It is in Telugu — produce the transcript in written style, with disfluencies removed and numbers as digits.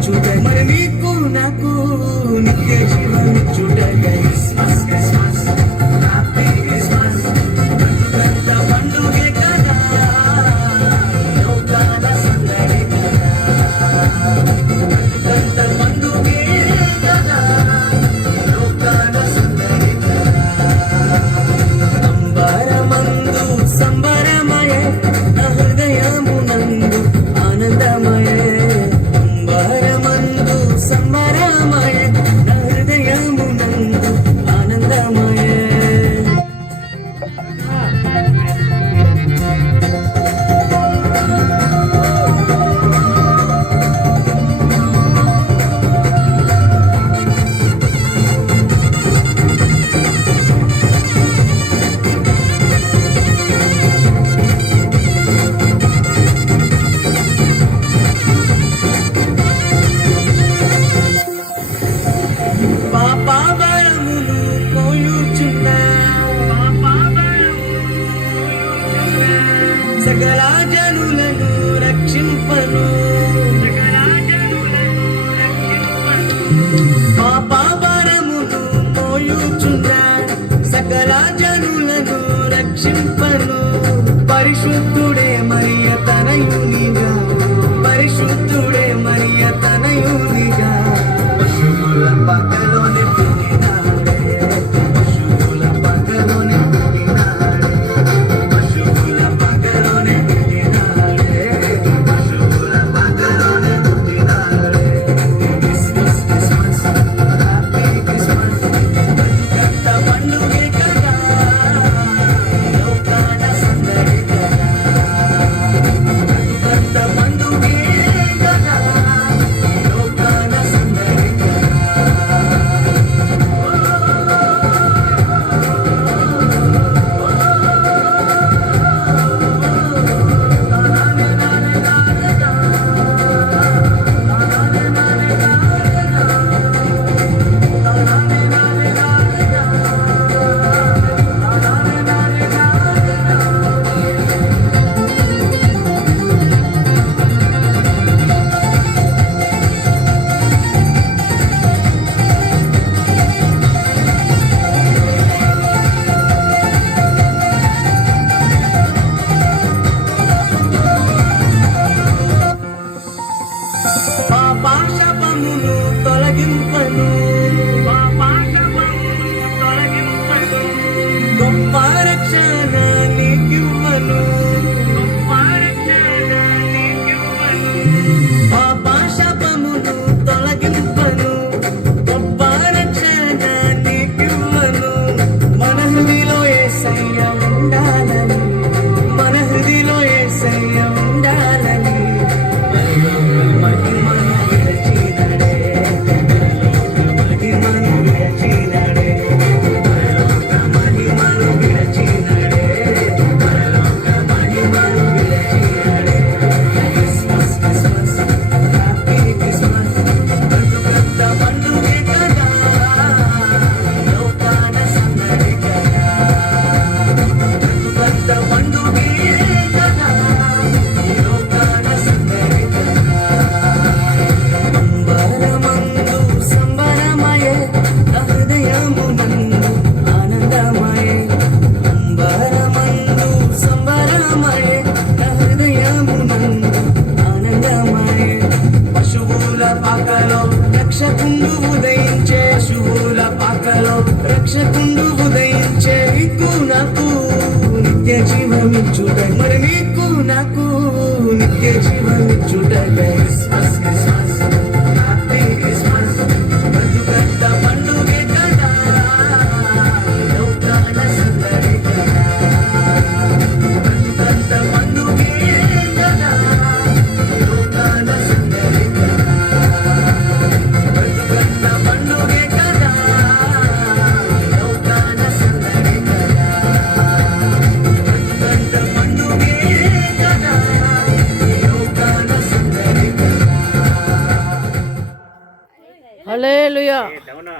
జీవమిచ్చుట మరి నీకు నాకు నిత్య జీవమిచ్చుట క్రిస్మస్ క్రిస్మస్ హ్యాపీ క్రిస్మస్ పెద్ద పండుగే కదా లోకాల సందడి కదా పెద్ద పండుగే కదా లోకాల సందడి కదా అంబరమందు సంబరమయ హృదయమునందు ఆనందమయ అంబరమందు సంబరమయ హృదయమునందు ఆనందమయ పాపాబలమును కోయుచున్నా సకల జనులను రక్షింపను పాపాబలమును కోయుచున్నా సకల జనులను రక్షింపను పరిశుద్ధుడే మరియ తనయునిగా పరిశుద్ధుడే మరియ తనయునిగా పశువుల పక్కలోనే పుట్టినాడే పశువుల పక్కలోనే పుట్టినాడే పశువుల పక్కలోనే పుట్టినాడే పశువుల పక్కలోనే పుట్టినాడే క్రిస్మస్ క్రిస్మస్ హ్యాపీ క్రిస్మస్ పెద్ద పండుగే కదా లోకాల సందడి కదా పెద్ద పండుగే కదా లోకాల సందడి కదా పాపాశపమును తొలగింపను గొప్ప రక్షణ నీకివ్వను పాపాశపమును తొలగింపను గొప్ప రక్షణ నీకివ్వను మన హృదిలో యేసయ్య ఉండాలని మన హృదిలో యేసయ్య ఉండాలని మహిమను విరచినడే మహిమను విరచినడే మహిమను విరచినడే మహిమను విరచినడే క్రిస్మస్ క్రిస్మస్ హ్యాపీ క్రిస్మస్ పెద్ద పండుగే కదా లోకాల సందడి కదా పెద్ద పండుగే కదా లోకాల సందడి కదా అంబరమందు సంబరమయ హృదయమునందు ఆనందమయ అంబరమందు సంబరమయ హృదయమునందు ఆనందమయ పశువుల పాకలో రక్షకుండు ఉదయించే పశువుల పాకలో రక్షకుండు ఉదయించే నీకు నాకు నిత్య జీవమిచ్చుట మరి నీకు నాకు నిత్య జీవమిచ్చుట క్రిస్మస్ క్రిస్మస్ హ్యాపీ క్రిస్మస్ పెద్ద పండుగే కదా లోకాల సందడి కదా పెద్ద పండుగే కదా లోకాల సందడి కదా పెద్ద పండుగే కదా లోకాల సందడి కదా పెద్ద పండుగే కదా లోకాల సందడి కదా హల్లెలూయా. అవునా